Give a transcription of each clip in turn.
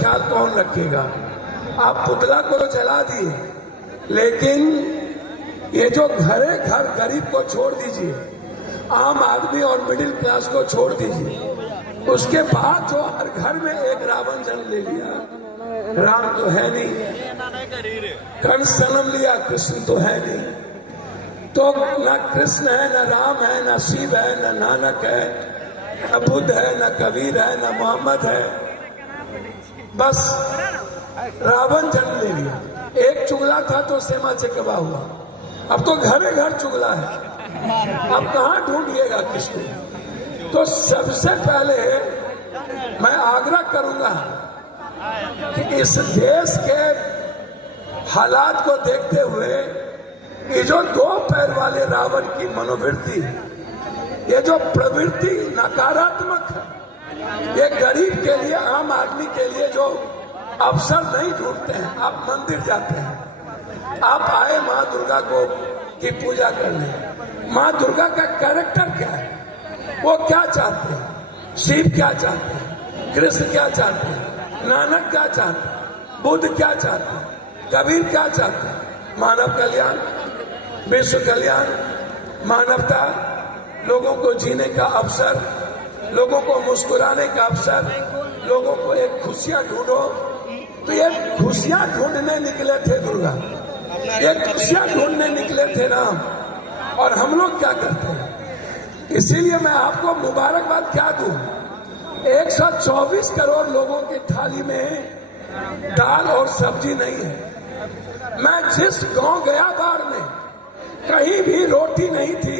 ख्याल कौन रखेगा? आप पुतला को तो जला दिए, लेकिन ये जो घरे घर गरीब को छोड़ दीजिए, आम आदमी और मिडिल क्लास को छोड़ दीजिए, उसके बाद जो हर घर में एक रावण जन्म ले लिया। राम तो है नहीं, कंस जन्म लिया, कृष्ण तो है नहीं, तो न कृष्ण है, न राम है, न शिव है, न नानक है, न बुद्ध है, न कबीर है, न मोहम्मद है, बस रावण जन्म ले लिया। एक चुगला था तो सेमा चकवा हुआ, अब तो घरे घर चुगला है। अब कहाँ ढूंढिएगा किसको? तो सबसे पहले मैं आग्रह करूंगा कि इस देश के हालात को देखते हुए ये जो दो पैर वाले रावण की मनोवृत्ति, ये जो प्रवृत्ति नकारात्मक है, ये गरीब के लिए, आम आदमी के लिए जो अवसर नहीं ढूंढते हैं। आप मंदिर जाते हैं, आप आए माँ दुर्गा की पूजा करने, माँ दुर्गा का कैरेक्टर क्या है, वो क्या चाहते हैं? शिव क्या चाहते हैं? कृष्ण क्या चाहते हैं? नानक क्या चाहते हैं? बुद्ध क्या चाहते हैं? कबीर क्या चाहते हैं? मानव कल्याण, विश्व कल्याण, मानवता, लोगों को जीने का अवसर, लोगों को मुस्कुराने का अवसर, लोगों को एक खुशियां ढूंढो। तो ये खुशियां ढूंढने निकले थे दुर्गा, ये खुशियां ढूंढने निकले थे राम, और हम लोग क्या करते हैं? इसीलिए मैं आपको मुबारकबाद क्या दूं, 124 करोड़ लोगों की थाली में दाल और सब्जी नहीं है। मैं जिस गांव गया बार में, कहीं भी रोटी नहीं थी,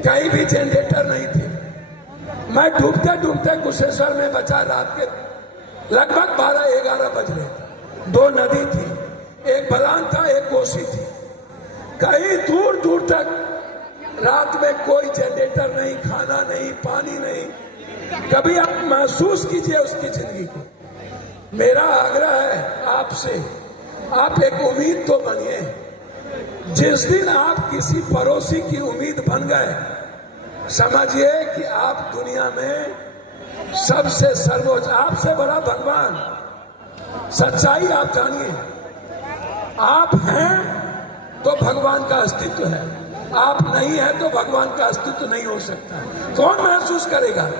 कहीं भी जनरेटर नहीं थी। मैं डूबते डूबते कुशेश्वर में बचा, रात के लगभग 12-11 बज रहे थे। 2 नदी थी, एक बलान था, एक कोसी थी, कहीं दूर दूर तक रात में कोई जनरेटर नहीं, खाना नहीं, पानी नहीं। कभी आप महसूस कीजिए उसकी जिंदगी को। मेरा आग्रह है आपसे, आप एक उम्मीद तो बनिए। जिस दिन आप किसी पड़ोसी की उम्मीद बन गए, समझिए कि आप दुनिया में सबसे सर्वोच्च, आपसे बड़ा भगवान। सच्चाई आप जानिए, आप हैं तो भगवान का अस्तित्व है, आप नहीं है तो भगवान का अस्तित्व नहीं हो सकता। कौन महसूस करेगा?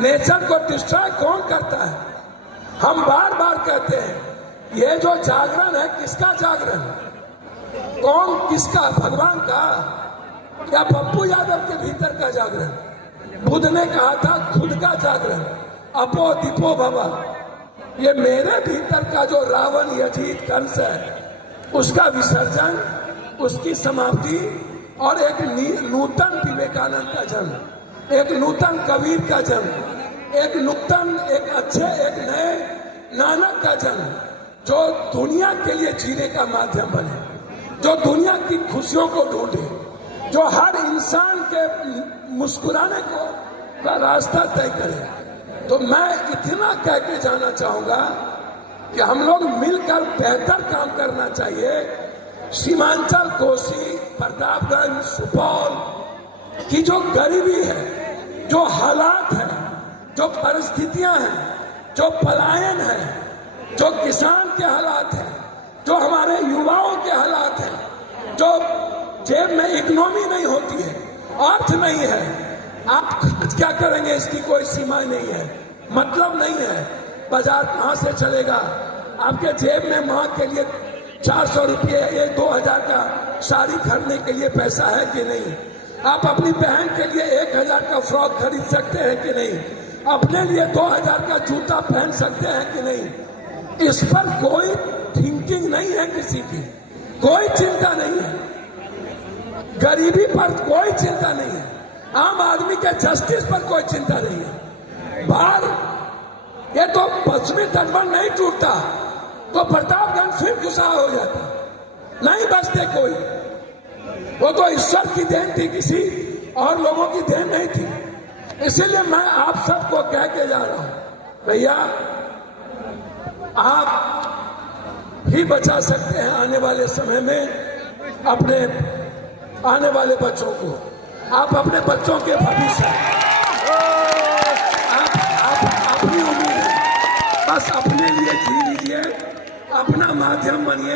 नेचर को डिस्ट्रॉय कौन करता है? हम बार बार कहते हैं, ये जो जागरण है, किसका जागरण? कौन किसका? भगवान का या पप्पू यादव के भीतर का जागरण? बुद्ध ने कहा था खुद का जागरण, अपो दीपो भवा। ये मेरे भीतर का जो रावण, यजीत, कंस है, उसका विसर्जन, उसकी समाप्ति, और एक नूतन विवेकानंद का जन्म, एक नूतन कबीर का जन्म, एक नूतन, एक अच्छे, एक नए नानक का जन्म, जो दुनिया के लिए जीने का माध्यम बने, जो दुनिया की खुशियों को ढूंढे, जो हर इंसान के मुस्कुराने का रास्ता तय करे। तो मैं इतना कह के जाना चाहूंगा कि हम लोग मिलकर बेहतर काम करना चाहिए। सीमांचल, कोसी, प्रतापगंज, सुपौल की जो गरीबी है, जो हालात है, जो परिस्थितियां हैं, जो पलायन है, जो किसान के हालात हैं, जो हमारे युवाओं के हालात हैं, जो जेब में इकोनॉमी नहीं होती है, अर्थ नहीं है, आप क्या करेंगे इसकी कोई सीमा नहीं है, मतलब नहीं है। बाजार कहाँ से चलेगा? आपके जेब में माँ के लिए 400 रुपये, 2,000 का साड़ी खरीदने के लिए पैसा है कि नहीं? आप अपनी बहन के लिए 1,000 का फ्रॉक खरीद सकते हैं कि नहीं? अपने लिए 2,000 का जूता पहन सकते हैं कि नहीं? इस पर कोई थिंकिंग नहीं है किसी की, कोई चिंता नहीं है। गरीबी पर कोई चिंता नहीं है, आम आदमी के जस्टिस पर कोई चिंता नहीं है। बाहर ये तो पश्चिमी तटबंध नहीं टूटता तो प्रतापगंज फिर गुस्सा हो जाता, नहीं बचते कोई। वो तो ईश्वर की देन थी, किसी और लोगों की देन नहीं थी। इसीलिए मैं आप सबको कह के जा रहा हूं, भैया आप ही बचा सकते हैं आने वाले समय में अपने आने वाले बच्चों को। आप अपने बच्चों के भविष्य, आप अपनी उम्मीद बस अपने लिए जी लीजिए, अपना माध्यम बनिए।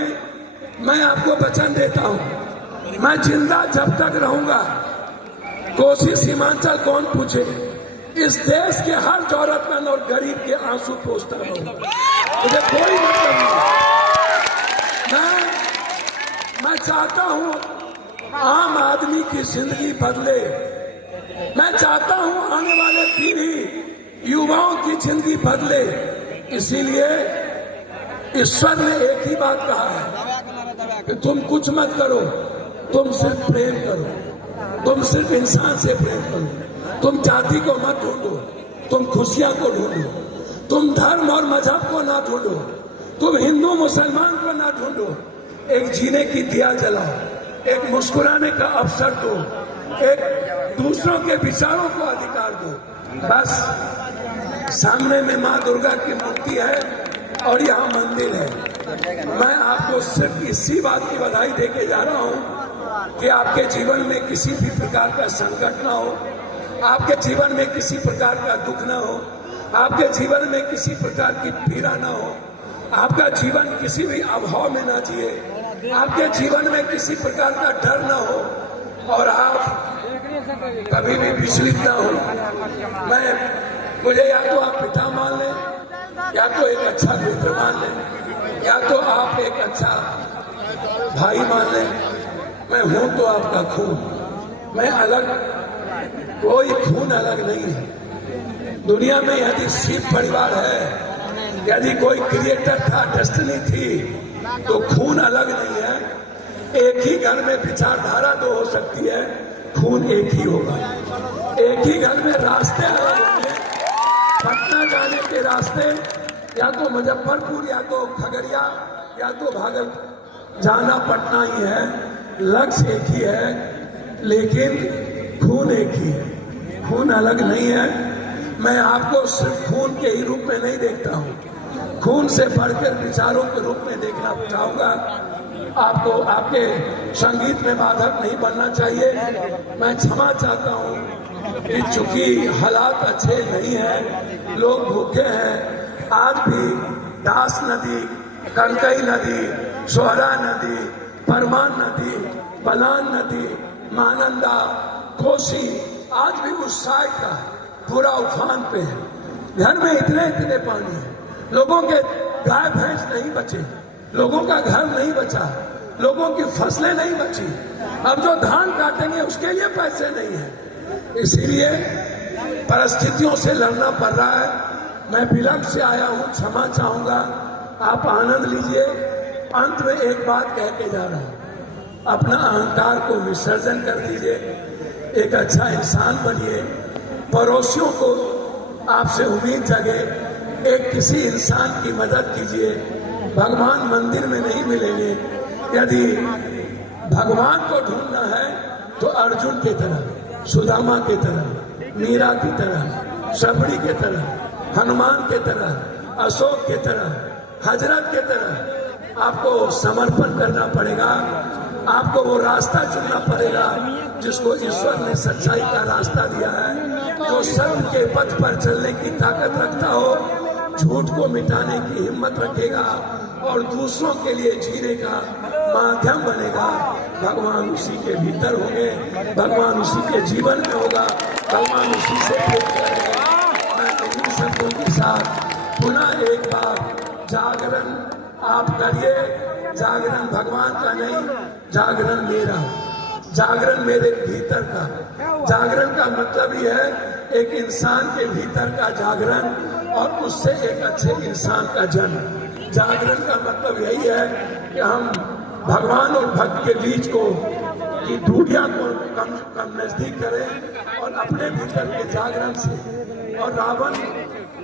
मैं आपको वचन देता हूं, मैं जिंदा जब तक रहूंगा, कोसी सीमांचल कौन पूछे, इस देश के हर जरूरतमंद और गरीब के आंसू पोंछता रहूंगा। मुझे कोई मतलब नहीं। मैं चाहता हूं आम आदमी की जिंदगी बदले। मैं चाहता हूं आने वाले पीढ़ी युवाओं की जिंदगी बदले। इसीलिए ईश्वर ने एक ही बात कहा है कि तुम कुछ मत करो, तुम सिर्फ प्रेम करो, तुम सिर्फ इंसान से प्रेम करो, तुम जाति को मत ढूंढो, तुम खुशियां को ढूंढो, तुम धर्म और मजहब को ना ढूंढो, तुम हिंदू मुसलमान को ना ढूंढो। एक जीने की दिया जलाओ, एक मुस्कुराने का अवसर दो, एक दूसरों के विचारों को अधिकार दो। बस सामने में माँ दुर्गा की मूर्ति है और यहाँ मंदिर है। मैं आपको सिर्फ इसी बात की बधाई देके जा रहा हूँ कि आपके जीवन में किसी भी प्रकार का संकट ना हो, आपके जीवन में किसी प्रकार का दुख ना हो, आपके जीवन में किसी प्रकार की पीड़ा ना हो, आपका जीवन किसी भी अभाव में ना जिए, आपके जीवन में किसी प्रकार का डर ना हो और आप कभी भी विचलित ना हो। मुझे या तो आप पिता मान लें, या तो एक अच्छा मित्र मान लें, या तो आप एक अच्छा भाई मान लें। मैं हूं तो आपका खून, मैं अलग, कोई खून अलग नहीं है। दुनिया में यदि शिव परिवार है, यदि कोई क्रिएटर था, डेस्टिनी थी, तो खून अलग नहीं है। एक ही घर में विचारधारा दो हो सकती है, खून एक ही होगा। एक ही घर में रास्ते अलग होंगे, पटना जाने के रास्ते या तो मुजफ्फरपुर, या तो खगड़िया, या तो भागलपुर, जाना पटना ही है, लक्ष्य एक ही है, लेकिन खून एक ही है, खून अलग नहीं है। मैं आपको सिर्फ खून के ही रूप में नहीं देखता हूँ, खून से बढ़कर विचारों के रूप में देखना चाहूंगा। आपको आपके संगीत में बाधक नहीं बनना चाहिए। मैं क्षमा चाहता हूँ कि चूंकि हालात अच्छे नहीं हैं, लोग भूखे हैं। आज भी दास नदी, कनकई नदी, सोहरा नदी, परमान नदी, बलान नदी, महानंदा, कोसी, आज भी उस साइड का पूरा उफान पे है। घर में इतने पानी है, लोगों के गाय भैंस नहीं बचे, लोगों का घर नहीं बचा, लोगों की फसलें नहीं बची। अब जो धान काटेंगे उसके लिए पैसे नहीं है। इसीलिए परिस्थितियों से लड़ना पड़ रहा है। मैं विलंब से आया हूं, क्षमा चाहूंगा, आप आनंद लीजिए। अंत में एक बात कह के जा रहा हूं, अपना अहंकार को विसर्जन कर दीजिए, एक अच्छा इंसान बनिए, पड़ोसियों को आपसे उम्मीद जगे, एक किसी इंसान की मदद कीजिए। भगवान मंदिर में नहीं मिलेंगे। यदि भगवान को ढूंढना है तो अर्जुन की तरह, सुदामा की तरह, मीरा की तरह, सबरी की तरह, हनुमान की तरह, अशोक की तरह, हजरत की तरह आपको समर्पण करना पड़ेगा। आपको वो रास्ता चुनना पड़ेगा जिसको ईश्वर ने सच्चाई का रास्ता दिया है, जो सत्य के पथ पर चलने की ताकत रखता हो, झूठ को मिटाने की हिम्मत रखेगा और दूसरों के लिए जीने का माध्यम बनेगा। भगवान उसी के भीतर होंगे, भगवान उसी के जीवन में होगा, भगवान उसी से प्रेम करेगा। मैं इन्हीं शब्दों के साथ पुनः एक बार जागरण आप करिए। जागरण भगवान का नहीं, जागरण मेरा, जागरण मेरे भीतर का। जागरण का मतलब ही है एक इंसान के भीतर का जागरण और उससे एक अच्छे इंसान का जन्म। जागरण का मतलब यही है कि हम भगवान और भक्त के बीच को की दूरियां को कम नजदीक करें और अपने भीतर के जागरण से। और रावण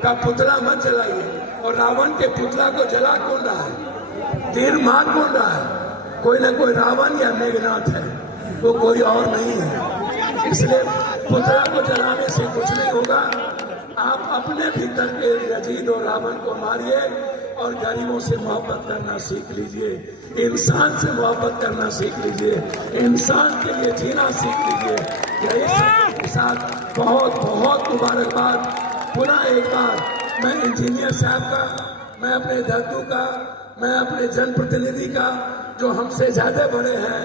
का पुतला मत जलाइए। और रावण के पुतला को जला कौन रहा है? तीर मार कौन रहा है? कोई ना कोई रावण या मेघनाथ है, वो कोई और नहीं है। इसलिए पुतला को जलाने से कुछ नहीं होगा। आप अपने भीतर के यजीद और रावण को मारिए और गरीबों से मोहब्बत करना सीख लीजिए, इंसान से मोहब्बत करना सीख लीजिए, इंसान के लिए जीना सीख लीजिए। यही सबके साथ बहुत बहुत मुबारकबाद। पुनः एक बार मैं इंजीनियर साहब का, मैं अपने दादू का, मैं अपने जनप्रतिनिधि का, जो हमसे ज्यादा बड़े हैं,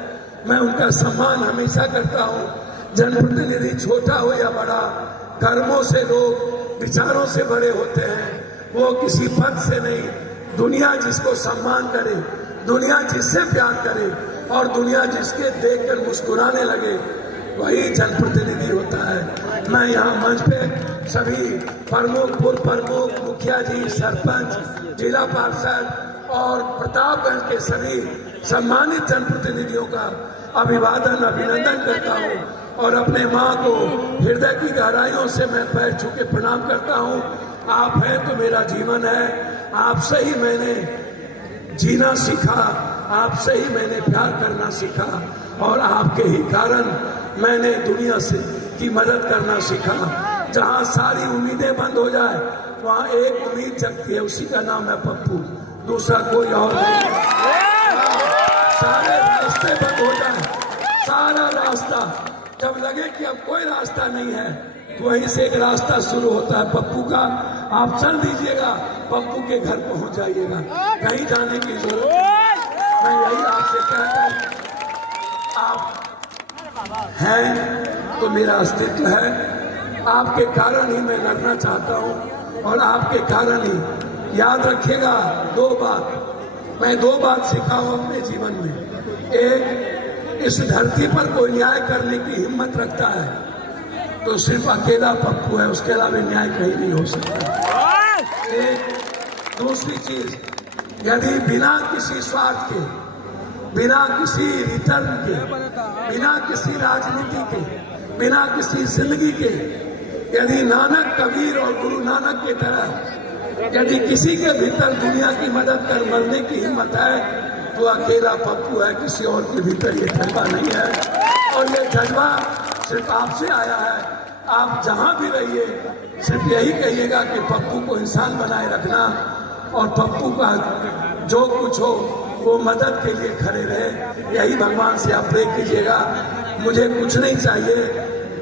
मैं उनका सम्मान हमेशा करता हूँ। जनप्रतिनिधि छोटा हो या बड़ा, कर्मों से लोग विचारों से बड़े होते हैं। वो किसी पद से नहीं, दुनिया जिसको सम्मान करे, दुनिया जिससे प्यार करे और दुनिया जिसके देखकर मुस्कुराने लगे, वही जनप्रतिनिधि होता है। मैं यहाँ मंच पे सभी प्रमुख, पूर्व प्रमुख, मुखिया जी, सरपंच, जिला पार्षद और प्रतापगंज के सभी सम्मानित जनप्रतिनिधियों का अभिवादन, अभिनंदन करता हूँ और अपने माँ को हृदय की गहराइयों से मैं पैर छू के प्रणाम करता हूँ। आप हैं तो मेरा जीवन है, आपसे ही मैंने जीना सीखा, आपसे ही मैंने प्यार करना सीखा और आपके ही कारण मैंने दुनिया से की मदद करना सीखा। जहाँ सारी उम्मीदें बंद हो जाए वहाँ एक उम्मीद जगती है, उसी का नाम है पप्पू, दूसरा कोई और नहीं। सारे रास्ते बंद हो जाए, सारा रास्ता जब लगे कि अब कोई रास्ता नहीं है तो वहीं से एक रास्ता शुरू होता है पप्पू का। आप चल दीजिएगा, पप्पू के घर पहुंच जाइएगा, कहीं जाने की जरूरत नहीं। मैं यही आपसे कहता हूं, आप हैं तो मेरा अस्तित्व है, आपके कारण ही मैं लड़ना चाहता हूं और आपके कारण ही। याद रखिएगा मैं दो बात सीखा हूं अपने जीवन में। एक, इस धरती पर कोई न्याय करने की हिम्मत रखता है तो सिर्फ अकेला पप्पू है, उसके अलावा न्याय कहीं नहीं हो सकता। एक दूसरी चीज, यदि बिना किसी स्वार्थ के, बिना किसी रिटर्न के, बिना किसी राजनीति के, बिना किसी जिंदगी के, यदि नानक, कबीर और गुरु नानक की तरह यदि किसी के भीतर दुनिया की मदद कर मरने की हिम्मत है तो अकेला पप्पू है, किसी और के भीतर ये जज्बा नहीं है। और ये जज्बा सिर्फ आपसे आया है। आप जहां भी रहिए सिर्फ यही कहिएगा कि पप्पू को इंसान बनाए रखना और पप्पू का जो कुछ हो वो मदद के लिए खड़े रहे। यही भगवान से आप प्रे कीजिएगा। मुझे कुछ नहीं चाहिए,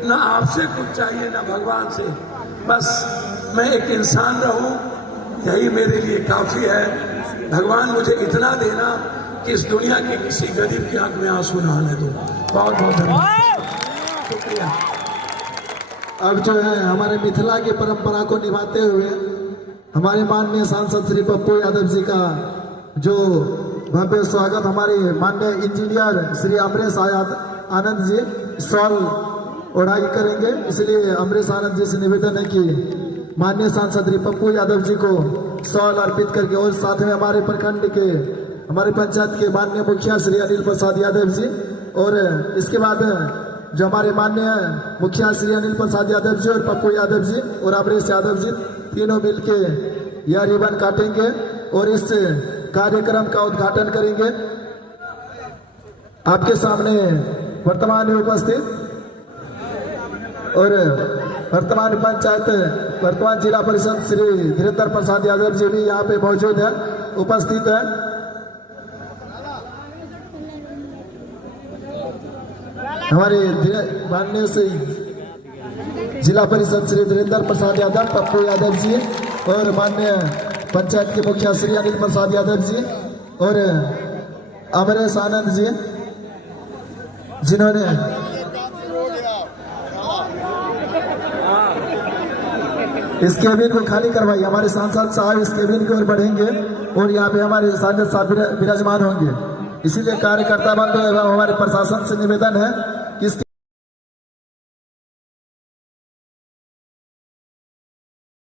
ना आपसे कुछ चाहिए, ना भगवान से, बस मैं एक इंसान रहूं, यही मेरे लिए काफी है। भगवान मुझे इतना देना कि इस दुनिया के किसी गरीब की आंख में आंसू न आने दो। बहुत बहुत धन्यवाद, शुक्रिया। अब जो है हमारे मिथिला की परंपरा को निभाते हुए हमारे माननीय सांसद श्री पप्पू यादव जी का जो भव्य स्वागत हमारे माननीय इंजीनियर श्री अमरेश आनंद जी सॉल ओढ़ाई करेंगे। इसलिए अमरेश आनंद जी से निवेदन है कि माननीय सांसद श्री पप्पू यादव जी को सॉल अर्पित करके, और साथ में हमारे प्रखंड के, हमारे पंचायत के माननीय मुखिया श्री अनिल प्रसाद यादव जी, और इसके बाद जो हमारे माननीय मुखिया श्री अनिल प्रसाद यादव जी और पप्पू यादव जी और अमरेश यादव जी तीनों मिलके यह रिबन काटेंगे और इस कार्यक्रम का उद्घाटन करेंगे। आपके सामने वर्तमान में उपस्थित और वर्तमान पंचायत, वर्तमान जिला परिषद श्री धीरेन्द्र प्रसाद यादव जी भी यहाँ पे मौजूद है, उपस्थित है। हमारे माननीय से जिला परिषद श्री धीरेन्द्र प्रसाद यादव, पप्पू यादव जी और माननीय पंचायत के मुखिया श्री अनिल प्रसाद यादव जी और अमरेश आनंद जी, जिन्होंने इस केबिन को खाली करवाई। हमारे सांसद साहब इस केबिन की ओर बढ़ेंगे और यहाँ पे हमारे सांसद साहब विराजमान होंगे। इसीलिए कार्यकर्ता बंधु एवं हमारे प्रशासन से निवेदन है